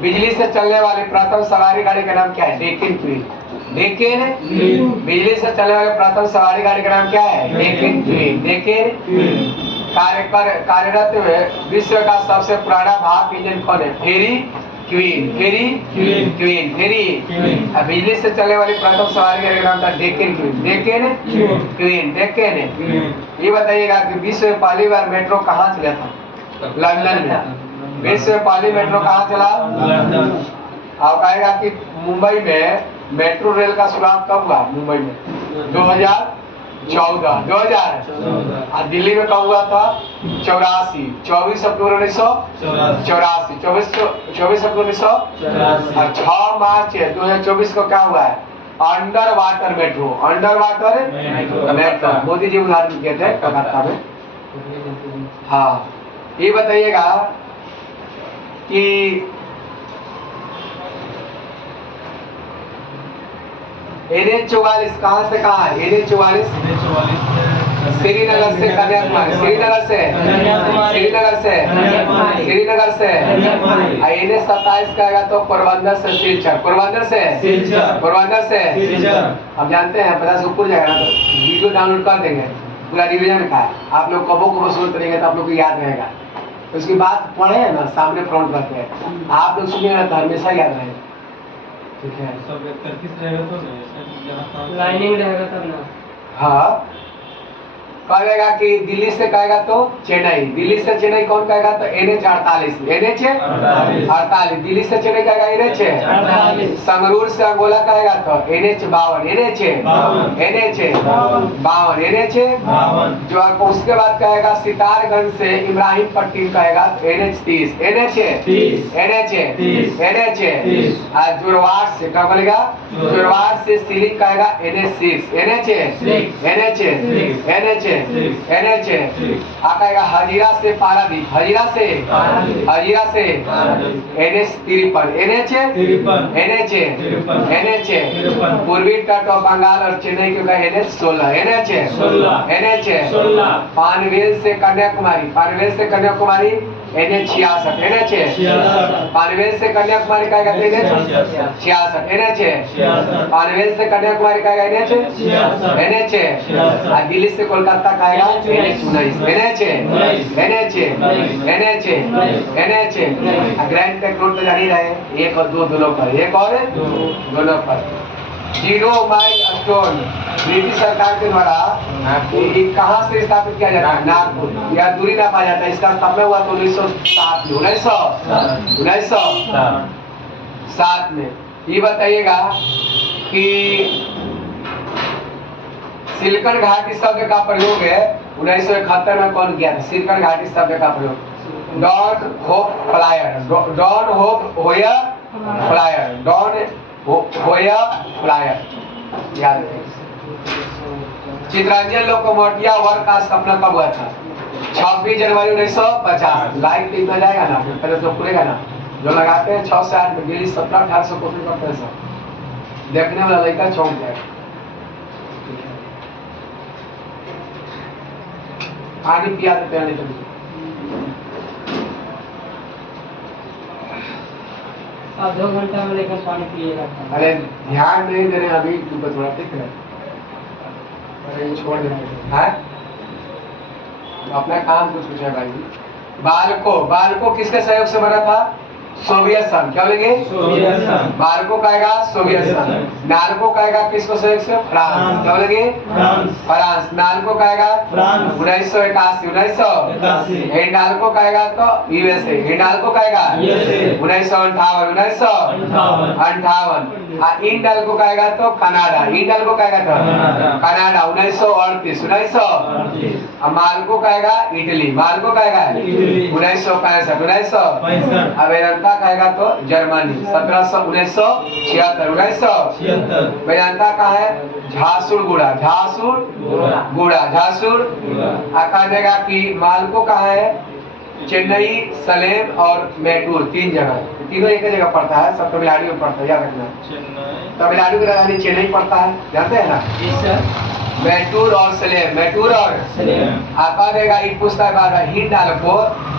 बिजली से चलने वाली प्रथम सवारी गाड़ी का नाम क्या है? डेक्कन क्वीन। डेक्कन बिजली से चलने वाली प्रथम सवारी गाड़ी का नाम क्या है? डेक्कन क्वीन। डेक्कन कार्यरत विश्व का सबसे पुराना भाप इंजन कौन है? फेरी क्वीन। फेरी क्वीन। फेरी बिजली से चलने वाली प्रथम सवारी गाड़ी का नाम था डेक्कन क्वीन। डेक्कन क्वीन। डेक्कन। ये बताइएगा कि विश्व में पहली बार मेट्रो कहाँ चला था? लंदन में। विश्व में पहली मेट्रो कहाँ चला? आप कहेगा कि मुंबई में मेट्रो रेल का शुरुआत कब हुआ? मुंबई में 2014। 2000 और दिल्ली में कब हुआ था? 84। 24 अक्टूबर 1984। 24 अक्टूबर 1984 और 6 मार्च 2024 को क्या हुआ है? Under water metro. Under water metro Modi ji उदाहरण दिए थे कलकत्ता में। हाँ, ये बताइएगा कि NH44 कहाँ से कहाँ है? NH44 श्रीनगर से कन्याकुमारी। श्रीनगर से NH27 कहेगा तो पोरबंदर से सिलचर। पोरबंदर से अब जानते हैं 50 से ऊपर जाएगा ना तो वीडियो डाउनलोड कर देंगे, पूरा रिवीजन का आप लोग कबो सुनते रहेंगे तो आप लोग को याद रहेगा। तो उसकी बात पढ़े है ना, सामने फ्रंट करते हैं आप लोग सुनिएगा तो हमेशा याद रहेगा। ठीक है, सब 33 रहेगा तो लाइनिंग रहेगा तब ना। हाँ, कहेगा कि दिल्ली से कहेगा तो चेन्नई। दिल्ली से चेन्नई कौन कहेगा तो NH48। NH48 दिल्ली से चेन्नई कहेगा NH। संगरूर से अंगोला कहेगा तो NH52। जो आपको उसके बाद कहेगा सितारगंज से इब्राहिमपट्टी कहेगा तो NH30। और जुड़वाड़ से क्या बोलेगा? जुड़वाड़ से सीलिंग कहेगा NH। आएगा हजीरा से पारादीप। हजीरा से NH। पूर्वी तट और बंगाल और चेन्नई को NH16। पानवेल से कन्याकुमारी। पानवेल से कन्याकुमारी NH66। पानवेल से कन्याकुमारी कहेगा NH66। पानवेल से कन्याकुमारी कहेगा NH। और दिल्ली से कोलकाता कहेगा NH। ग्रैंड ट्रंक रोड तो जान ही रहे, एक और दो दोनों पर, एक और दोनों पर। 0 माइल स्टोन ब्रिटिश सरकार के द्वारा कहाँ से स्थापित किया जाता है? नागपुर। या दूरी नापा जाता है, इसका स्थापना हुआ तो 1907 में। ये बताइएगा कि सिलिकन घाटी शब्द का प्रयोग है 1971 में कौन किया था? सिलिकन घाटी शब्द का प्रयोग Don hope flyer. Don hope Hoyer flyer. Don Hoyer flyer याद रखें। चित्रांजन लोकोमोटिव वर्क का स्थापना कब हुआ था? 26 जनवरी 1950। लाइक तो इतना जाएगा ना, पहले तो खुलेगा ना। जो लगाते हैं 6 से 8 में डेली 17-1800 कॉपी करते हैं सब, देखने वाला लड़का चौंक जाएगा। पानी पिया देते हैं नहीं अब 2 घंटा में लेकर पानी पिएगा। अरे ध्यान नहीं दे रहे अभी तुमको थोड़ा ठीक है, अरे छोड़ देना है अपना काम कुछ है भाई। बालको किसके सहयोग से बना था? सोवियत संघ। क्या बोलेंगे? सोवियत संघ। बालको कहेगा सोवियत संघ। नालको कहेगा किसको सहयोग से? फ्रांस। क्या बोलेंगे? फ्रांस। नालको कहेगा 1981। हिंडाल्को कहेगा तो USA। हिंडाल्को कहेगा 1958। इंडाल्को कहेगा तो कनाडा। इंडाल्को कहेगा तो कनाडा 1938। माल्को कहेगा इटली। माल्को कहेगा 1965। वेदांता कहेगा तो जर्मनी 1976। वेदांता का है झारसुर गुड़ा। कहेगा कि माल्को का है चेन्नई, सलेम और मैटूर। 3 जगह, तीनों एक जगह पड़ता है, सब तमिलनाडु में पड़ता है, याद रखना। तमिलनाडु की राजधानी चेन्नई पड़ता है, जानते हैं ना? मैटूर और स्लेम, मैटूर और आपका देगा एक पुस्तक बाद हिंट डाल को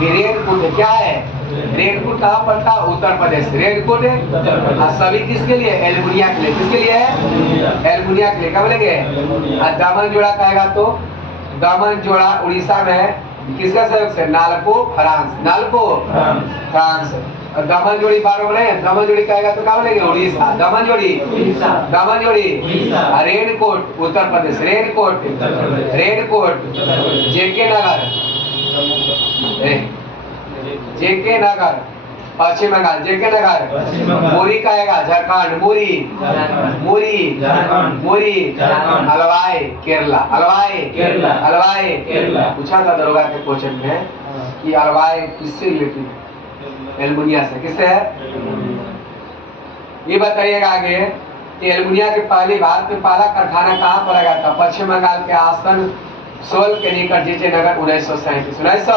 ये रेनकोट क्या है? रेनकोट कहाँ पड़ता है? उत्तर प्रदेश। रेनकोट सभी किसके लिए? एल्युमिनिया के लिए। किसके लिए है? एल्युमिनिया के लिए। क्या बोलेंगे? दामन जोड़ा कहेगा तो दामन जोड़ा उड़ीसा में किसका सहयोग से? NALCO France, NALCO France. दामन जोड़ी बारो बोले, दामन जोड़ी कहेगा तो क्या बोलेंगे? उड़ीसा। दामन जोड़ी, दामन जोड़ी, raincoat Uttar Pradesh, raincoat, raincoat जेके नगर, जेके नगर पश्चिम बंगाल, जेके नगर। मुरी कहेगा झारखंड, मुरी, मुरी, मुरी, अलवाई केरला, अलवाई केरला, अलवाई केरला। पूछा था दरोगा के क्वेश्चन में कि अलवाई किससे रिलेटेड है? एल्युमिनिया से। किससे है? ये बताइएगा आगे कि एल्युमिनिया के पहली भारत में पहला कारखाना कहाँ पर लगा था? पश्चिम बंगाल के आसन सोल के निकट जेजे नगर 1937।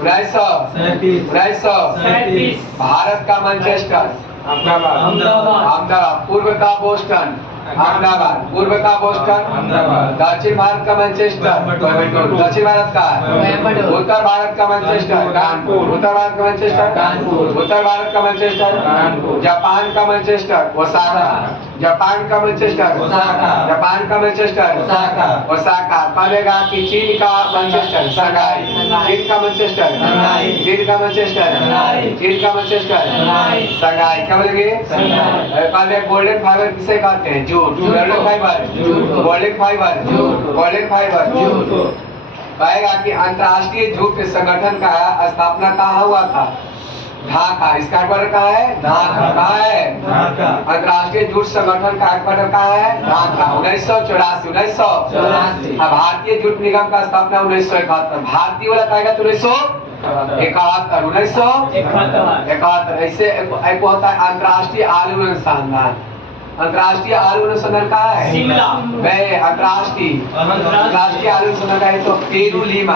1937। भारत का मैनचेस्टर, अहमदाबाद। पूर्व का बोस्टन, अहमदाबाद। पूर्व का बोस्टन, दक्षिण भारत का मैनचेस्टर, दक्षिण भारत का। उत्तर भारत का मैनचेस्टर, कानपुर। उत्तर भारत का मैनचेस्टर, कानपुर। उत्तर भारत का मैनचेस्टर, कानपुर। जापान का मैनचेस्टर, ओसाका। जापान का मैनचेस्टर, ओसाका। जापान का मैनचेस्टर, ओसाका। ओसाका। कहेगा कि चीन का मैनचेस्टर, शंघाई। चीन का मैनचेस्टर, शंघाई। चीन का मैनचेस्टर, शंघाई। चीन का मैनचेस्टर, शंघाई। शंघाई। क्या बोलेंगे? शंघाई। गोल्डन फाइबर किसे कहते हैं? Jute. Golden fibre, golden fibre, golden fibre. कहेगा कि अंतर्राष्ट्रीय जूट संगठन का स्थापना कहाँ हुआ था? ढाका। इसका हेडक्वार्टर कहाँ है? ढाका। कहाँ है? ढाका। अंतर्राष्ट्रीय जूट संगठन का हेडक्वार्टर कहाँ है? ढाका। 1984। 1984। भारतीय जूट निगम का स्थापना 1971। भारतीय वाला कहेगा तो 1971। 1971। ऐसे एक होता है अंतर्राष्ट्रीय आलू अनुसंधान। अंतर्राष्ट्रीय आलू अनुसंधान कहाँ है? शिमला। अंतर्राष्ट्रीय आलू अनुसंधान का है तो Peru Lima,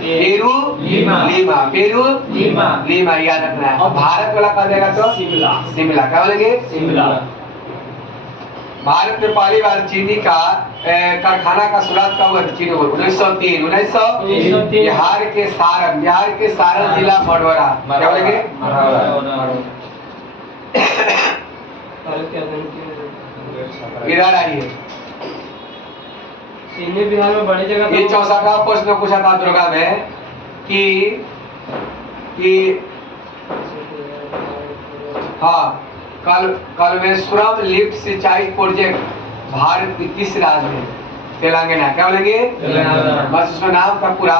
Peru Lima, Peru Lima याद रखना है। और भारत वाला कहा जाएगा तो शिमला, शिमला। क्या बोलेंगे? शिमला। भारत में पहली बार चीनी का कारखाना का शुरुआत कब हुआ? चीनी 1903। 1903। बिहार के सारण, बिहार के सारण जिला मढ़ौरा। क्या बोलेंगे? इधर आइए। चीनी बिहार में बड़ी जगह। ये 64वां प्रश्न पूछा था दुर्गा में कि हाँ कलवेश्वरम लिफ्ट सिंचाई प्रोजेक्ट भारत के किस राज्य में? तेलंगाना। क्या बोलेंगे? बस उसका नाम था पूरा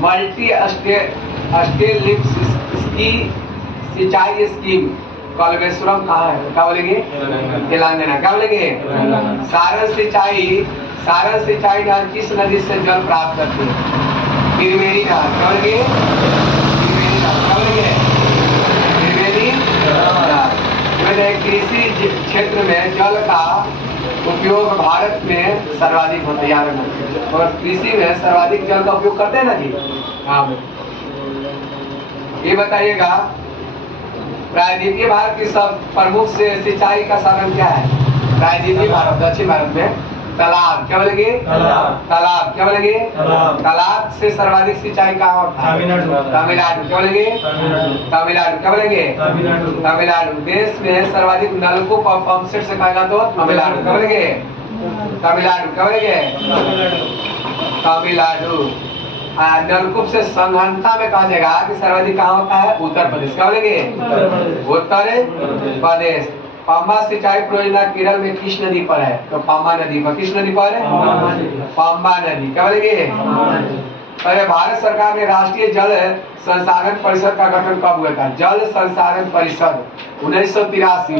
मल्टी स्टेट लिफ्ट सिंचाई स्कीम। कलवेश्वरम कहाँ है? क्या बोलेंगे? तेलंगाना। क्या बोलेंगे? सारण सिंचाई नहर किस नदी से जल प्राप्त करती है? त्रिवेणी नहर। क्या बोलेंगे? त्रिवेणी नहर। क्या बोलेंगे? त्रिवेणी नहर। कृषि क्षेत्र में जल का उपयोग भारत में सर्वाधिक होता है, याद रखना। और कृषि में सर्वाधिक जल का उपयोग करते हैं ना जी? हाँ। ये बताइएगा प्रायद्वीपीय भारत की सब प्रमुख से सिंचाई का साधन क्या है? प्रायद्वीपीय भारत, दक्षिण भारत में तालाब। क्या बोलेंगे? तालाब। क्या बोलेंगे? तालाब से सर्वाधिक सिंचाई कहाँ होता है? तमिलनाडु। क्या बोलेंगे? तमिलनाडु। क्या बोलेंगे? तमिलनाडु। देश में सर्वाधिक नलकूप और पंप सेट से कहेगा तो तमिलनाडु। क्या बोलेंगे? तमिलनाडु। क्या बोलेंगे? तमिलनाडु। नलकूप से संघनता में कहा जाएगा कि सर्वाधिक कहाँ होता है? उत्तर प्रदेश। क्या बोलेंगे? उत्तर प्रदेश। पंबा सिंचाई परियोजना केरल में किस नदी पर है? तो पंबा नदी पर। किस नदी पर? पंबा नदी। क्या बोलेंगे? अरे भारत सरकार ने राष्ट्रीय जल संसाधन परिषद का गठन कब हुआ था? जल संसाधन परिषद 1983।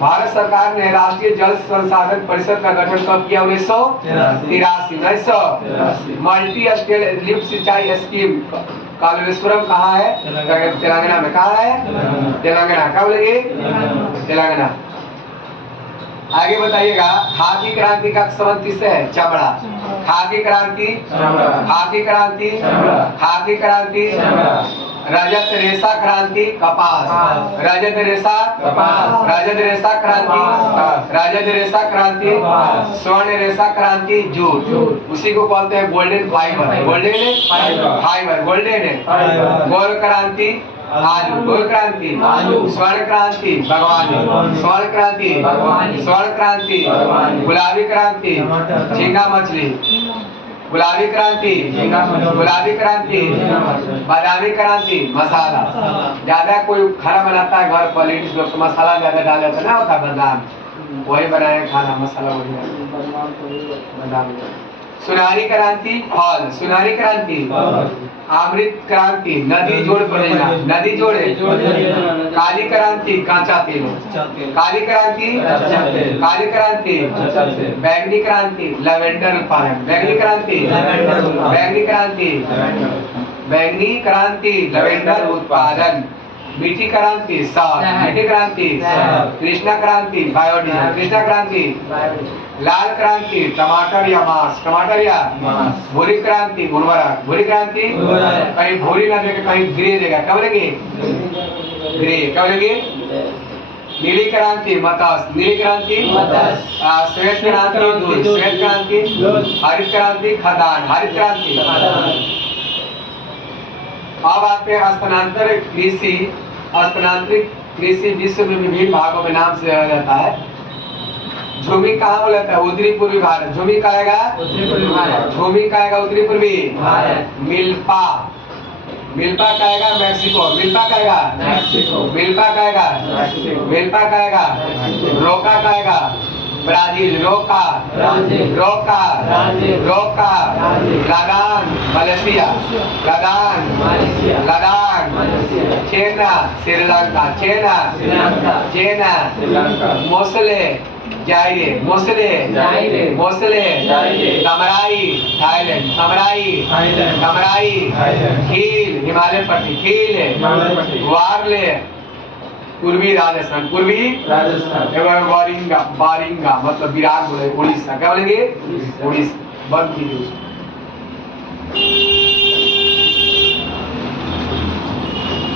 भारत सरकार ने राष्ट्रीय जल संसाधन परिषद का गठन कब किया? 1983। मल्टी स्टेट लिफ्ट सिंचाई स्कीम कालवेश्वरम कहाँ है? तेलंगाना में। कहाँ है? तेलंगाना। क्या बोलेंगे? तेलंगाना। आगे बताइएगा खाकी क्रांति का संबंध किससे है? चमड़ा। खाकी क्रांति, खाकी क्रांति, खाकी क्रांति, रजत रेशा क्रांति कपास, रजत रेशा कपास, रजत रेशा क्रांति कपास, रजत रेशा क्रांति कपास, स्वर्ण रेशा क्रांति जूट, जूट, उसी को बोलते हैं golden fibre, golden fibre, golden fibre, गोल क्रांति आलू, गोल क्रांति आलू, स्वर्ण क्रांति बागवानी, स्वर्ण क्रांति बागवानी, स्वर्ण क्रांति बागवानी, गुलाबी क्रांति टमाटर, झींगा मछली, गुलाबी क्रांति झींगा मछली, गुलाबी क्रांति झींगा मछली, बादामी क्रांति मसाला। ज्यादा कोई खाना बनाता है घर पर लेडीज लोग तो मसाला ज्यादा डाल देता है ना, होता बादाम, वही बनाए खाना मसाला वही बादाम। सुनहरी क्रांति फल, सुनहरी क्रांति अमृत क्रांति नदी जोड़ परियोजना, नदी जोड़े काली क्रांति कांचा तेल, काली क्रांति काली क्रांति बैंगनी क्रांति लैवेंडर उत्पादन, बैंगनी क्रांति बैंगनी क्रांति बैंगनी क्रांति लैवेंडर उत्पादन, मीठी क्रांति साग, मीठी क्रांति कृष्णा क्रांति बायोडीजल, कृष्णा क्रांति लाल क्रांति टमाटर या मांस, टमाटर या भूरी क्रांति उर्वरक, भूरी क्रांति कहीं भूरी ना देगा कहीं ग्रे देगा, क्या बोलेंगे ग्रे, क्या बोलेंगे नीली क्रांति मत्स्य, नीली क्रांति श्वेत क्रांति दूध, श्वेत क्रांति हरित क्रांति खदान, हरित क्रांति। अब आते हैं स्थानांतरित कृषि, स्थानांतरित कृषि विश्व में विभिन्न भागों में नाम से जाना जाता है। झूमी कहाँ बोला था, उत्तरी पूर्वी भारत, झूमी कहेगा झूमी कहेगा उत्तरी पूर्वी मिल्पा, मिल्पा कहेगा मैक्सिको, मिल्पा कहेगा मिल्पा कहेगा मिल्पा कहेगा रोका कहेगा ब्राजील, रोका रोका रोका लदान मलेशिया, लदान लदान चेना श्रीलंका, चेना चेना मोसले जाइरे, मोसले मोसले तमराई थाईलैंड, तमराई तमराई खील हिमालय पट्टी, खील वारले पूर्वी राजस्थान, पूर्वी राजस्थान बारिंगा, बारिंगा मतलब विराट बोले उड़ीसा, क्या बोलेंगे उड़ीसा, बंद कीजिए।